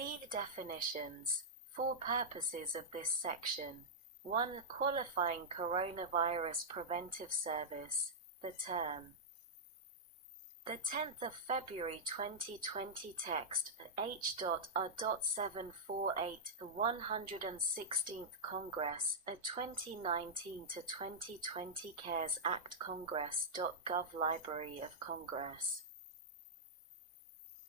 B. Definitions. For purposes of this section. 1. Qualifying coronavirus preventive service. The term. The 10th of February 2020 text, H.A.748, the 116th Congress, a 2019 to 2020 CaresAct Congress.gov Library of Congress.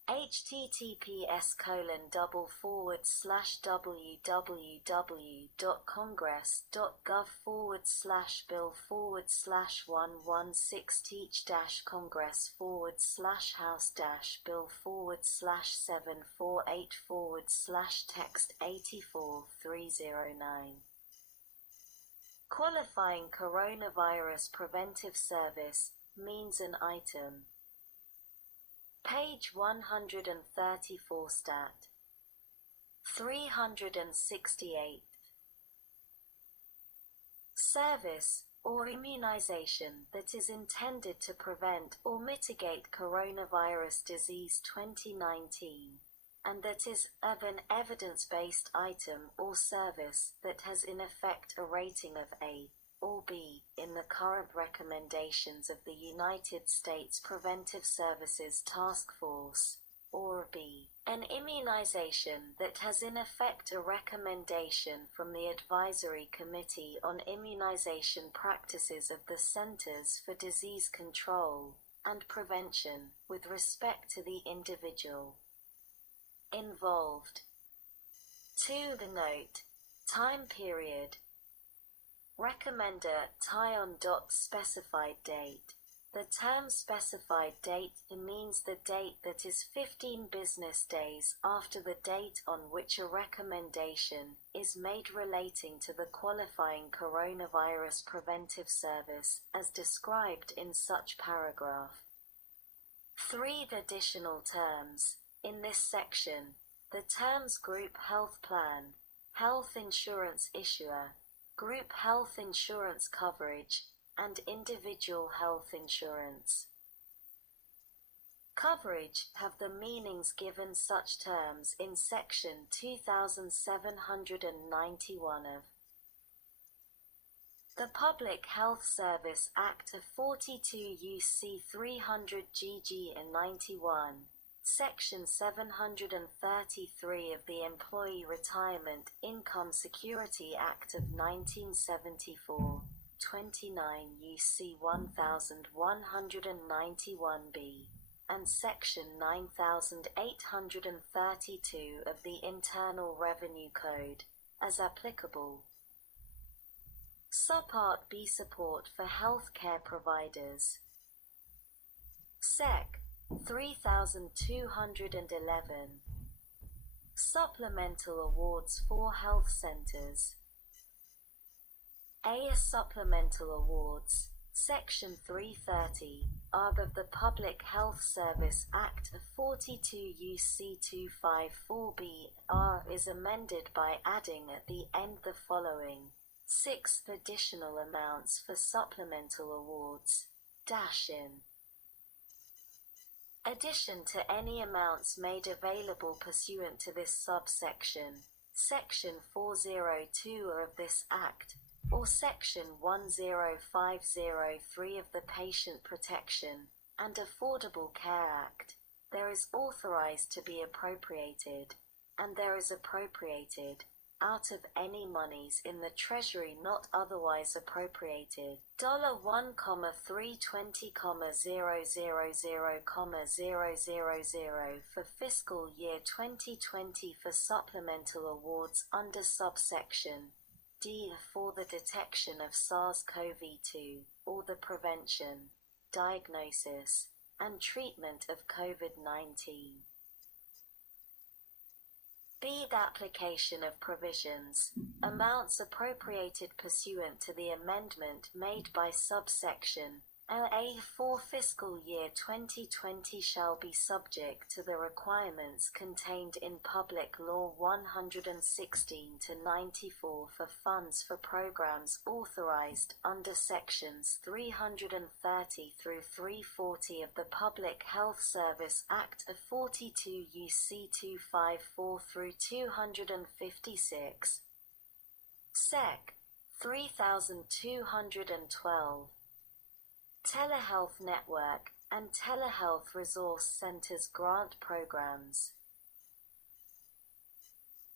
https://www.congress.gov/bill/116-congress/748/text 84309. Qualifying coronavirus preventive service means an item. Page 134 Stat. 368. Service, or immunization that is intended to prevent or mitigate coronavirus disease 2019, and that is of an evidence-based item or service that has in effect a rating of A or B in the current recommendations of the United States Preventive Services Task Force, or B. An immunization that has in effect a recommendation from the Advisory Committee on Immunization Practices of the Centers for Disease Control and Prevention with respect to the individual involved. 2. The note. Time period. Recommender tie-on. Specified date. The term specified date means the date that is 15 business days after the date on which a recommendation is made relating to the qualifying coronavirus preventive service as described in such paragraph. 3. Additional terms. In this section, the terms Group Health Plan, Health Insurance Issuer, Group Health Insurance Coverage, and Individual Health Insurance Coverage have the meanings given such terms in Section 2791 of the Public Health Service Act of 42 U.C. 300 GG and 91. Section 733 of the Employee Retirement Income Security Act of 1974, 29 U.C. 1191b, and Section 9832 of the Internal Revenue Code, as applicable. Subpart B. Support for healthcare providers. Sec. 3211. Supplemental awards for health centers. A. Supplemental awards, Section 330, are of the Public Health Service Act of 42 U.C. 254b, is amended by adding at the end the following 6 additional amounts for supplemental awards, in addition to any amounts made available pursuant to this subsection, Section 402 of this Act, or Section 10503 of the Patient Protection and Affordable Care Act, there is authorized to be appropriated, and there is appropriated, out of any monies in the Treasury not otherwise appropriated, $1,320,000,000 for fiscal year 2020 for supplemental awards under subsection D for the detection of SARS-CoV-2, or the prevention, diagnosis, and treatment of COVID-19. B. The application of provisions, amounts appropriated pursuant to the amendment made by subsection A for fiscal year 2020 shall be subject to the requirements contained in Public Law 116-94 for funds for programs authorized under Sections 330 through 340 of the Public Health Service Act of 42 UC 254 through 256. Sec. 3212. Telehealth Network and Telehealth Resource Centers Grant Programs.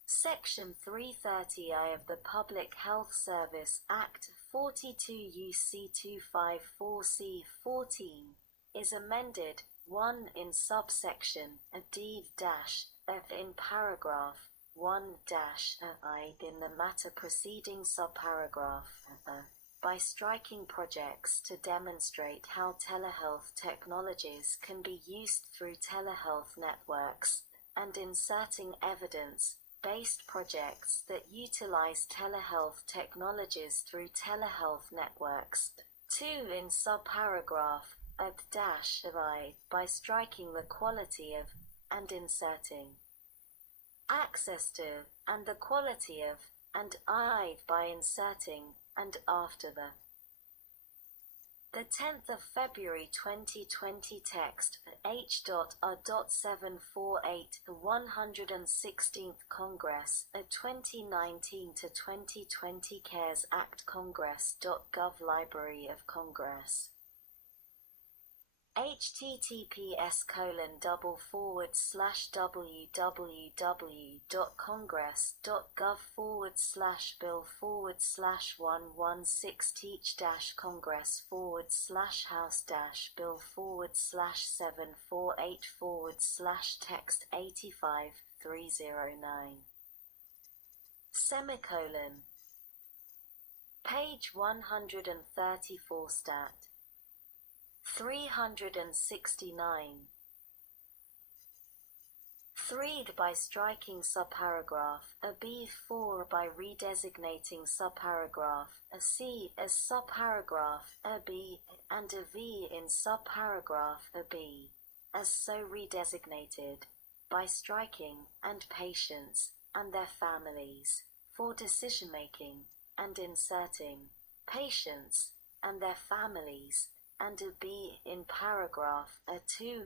Section 330I of the Public Health Service Act 42 UC 254C14 is amended 1 in subsection D-F in paragraph 1-I in the matter preceding subparagraph by striking projects to demonstrate how telehealth technologies can be used through telehealth networks, and inserting evidence-based projects that utilize telehealth technologies through telehealth networks. 2 in subparagraph I by striking the quality of, and inserting access to, and the quality of, and I by inserting, and after the 10th of February 2020 text H.R.748 116th Congress 2019 to 2020 CaresAct Congress.gov Library of Congress https://www.congress.gov/bill/116-congress/116-house-bill/748/text 85309 semicolon page 134 stat 369. 3 by striking subparagraph B4 by redesignating subparagraph C as subparagraph B and a V in subparagraph B as so redesignated by striking and patients and their families for decision making and inserting patients and their families and a B in paragraph A2-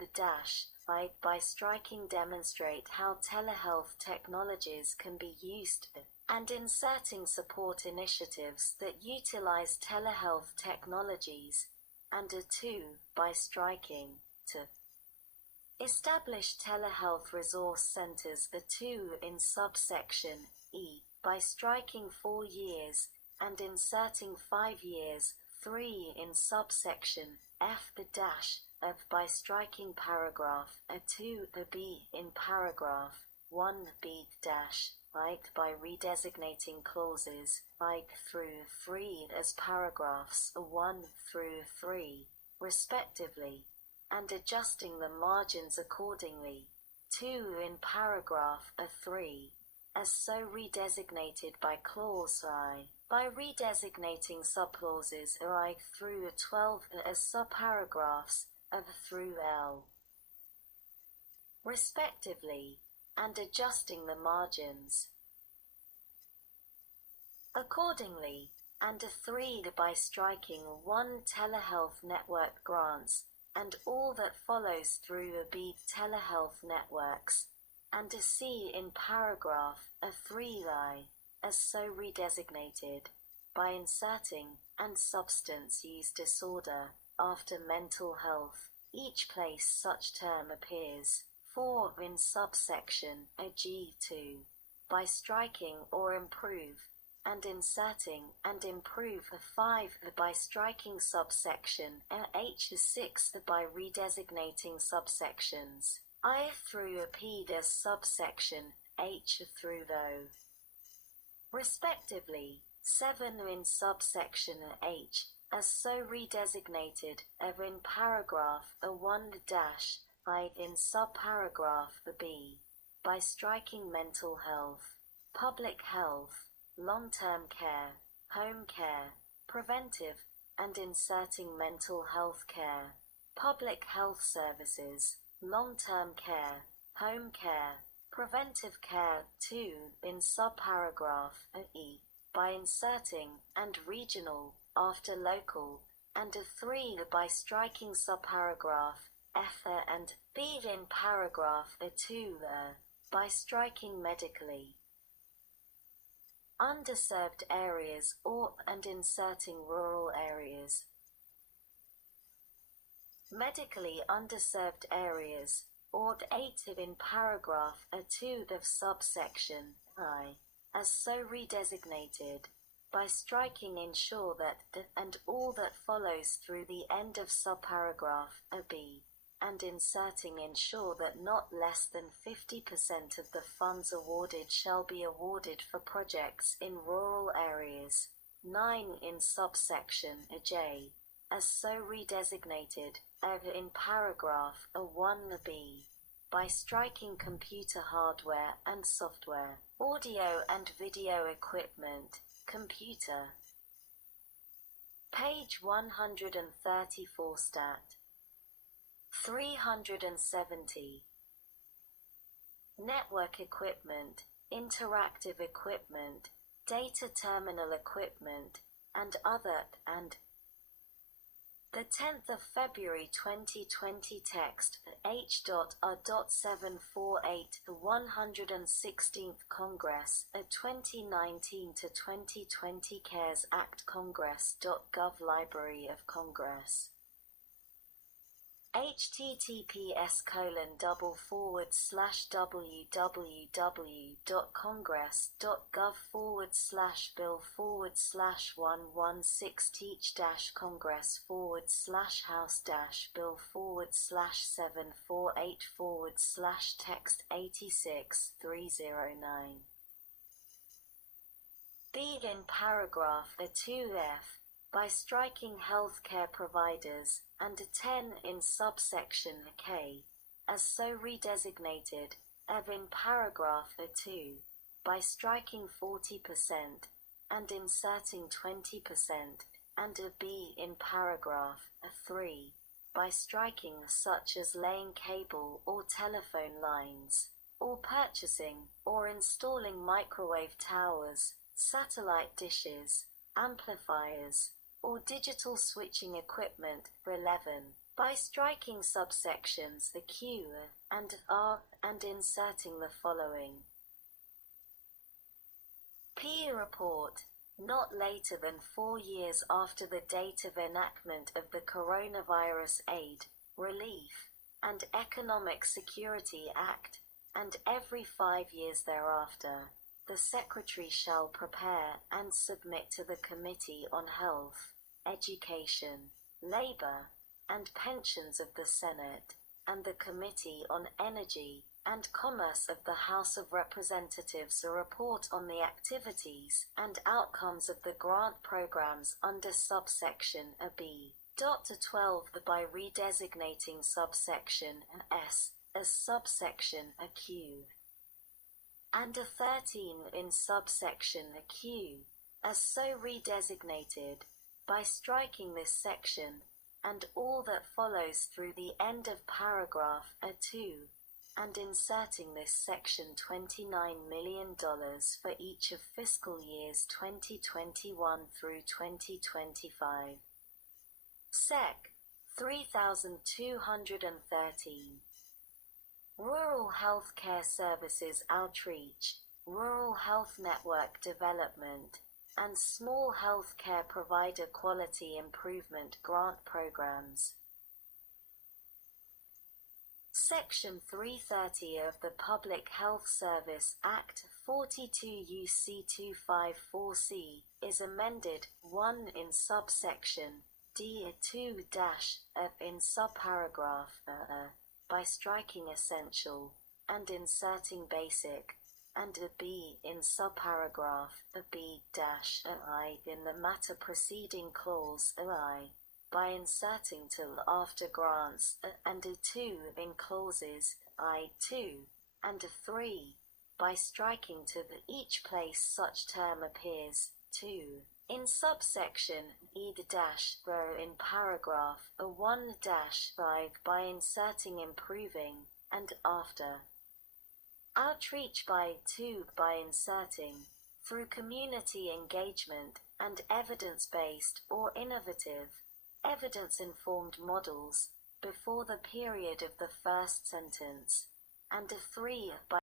by striking demonstrate how telehealth technologies can be used and inserting support initiatives that utilize telehealth technologies, and a 2 by striking to establish telehealth resource centers. A 2 in subsection E by striking 4 years and inserting 5 years. 3 in subsection F of by striking paragraph A2 B in paragraph 1B by redesignating clauses through 3 as paragraphs 1 through 3 respectively, and adjusting the margins accordingly. 2 in paragraph A3 as so redesignated by clause I. By redesignating subclauses I through 12 as subparagraphs of through L, respectively, and adjusting the margins accordingly, and a 3 by striking 1 telehealth network grants, and all that follows through a B telehealth networks, and a C in paragraph A3 as so redesignated, by inserting and substance use disorder after mental health, each place such term appears. 4 in subsection G2, by striking or improve, and inserting and improve. 5 by striking subsection H6 by redesignating subsections I through a P as subsection H through O, respectively. 7 in subsection H as so redesignated in paragraph A1- in subparagraph B, by striking mental health, public health, long-term care, home care, preventive, and inserting mental health care, public health services, long-term care, home care, preventive care 2 in subparagraph E, by inserting and regional after local, and 3 by striking subparagraph F and B in paragraph 2 by striking medically underserved areas or and inserting rural areas. Medically underserved areas, or 8 in paragraph 2 of subsection I, as so redesignated, by striking ensure that and all that follows through the end of subparagraph B, and inserting ensure that not less than 50% of the funds awarded shall be awarded for projects in rural areas. 9 in subsection J, as so redesignated, in paragraph 1b, by striking computer hardware and software, audio and video equipment, computer. Page 134 stat. 370. Network equipment, interactive equipment, data terminal equipment, and other, and the 10th of February 2020 text, H.A.748, the 116th Congress, 2019 to 2020 CaresAct Congress.gov Library of Congress. https://www.congress.gov/116-congress/bill/748/text 86-309. B in paragraph 2f, by striking healthcare providers, and 10 in subsection K, as so redesignated, in paragraph 2, by striking 40%, and inserting 20%, and B in paragraph 3, by striking such as laying cable or telephone lines, or purchasing or installing microwave towers, satellite dishes, amplifiers, or digital switching equipment. 11. By striking subsections the Q and R and inserting the following. P report, not later than 4 years after the date of enactment of the Coronavirus Aid, Relief, and Economic Security Act, and every 5 years thereafter, the Secretary shall prepare and submit to the Committee on Health, Education, Labor, and Pensions of the Senate, and the Committee on Energy and Commerce of the House of Representatives a report on the activities and outcomes of the grant programs under subsection B. 12 by redesignating subsection S as subsection Q. And 13 in subsection Q, as so redesignated, by striking this section, and all that follows through the end of paragraph 2, and inserting this section $29 million for each of fiscal years 2021 through 2025. Sec. 3213. Rural Health Care Services Outreach, Rural Health Network Development, and Small Health Care Provider Quality Improvement Grant Programs. Section 330 of the Public Health Service Act 42 U.C. 254C is amended 1 in subsection D2- in subparagraph by striking essential, and inserting basic, and B in subparagraph B-I in the matter preceding clause I, by inserting till after grants, and 2 in clauses I-2 and 3, by striking to each place such term appears, 2, In subsection E-throw in paragraph a 1-5 by inserting improving and after. Outreach by 2 by inserting through community engagement and evidence-based or innovative, evidence-informed models before the period of the first sentence, and a 3 by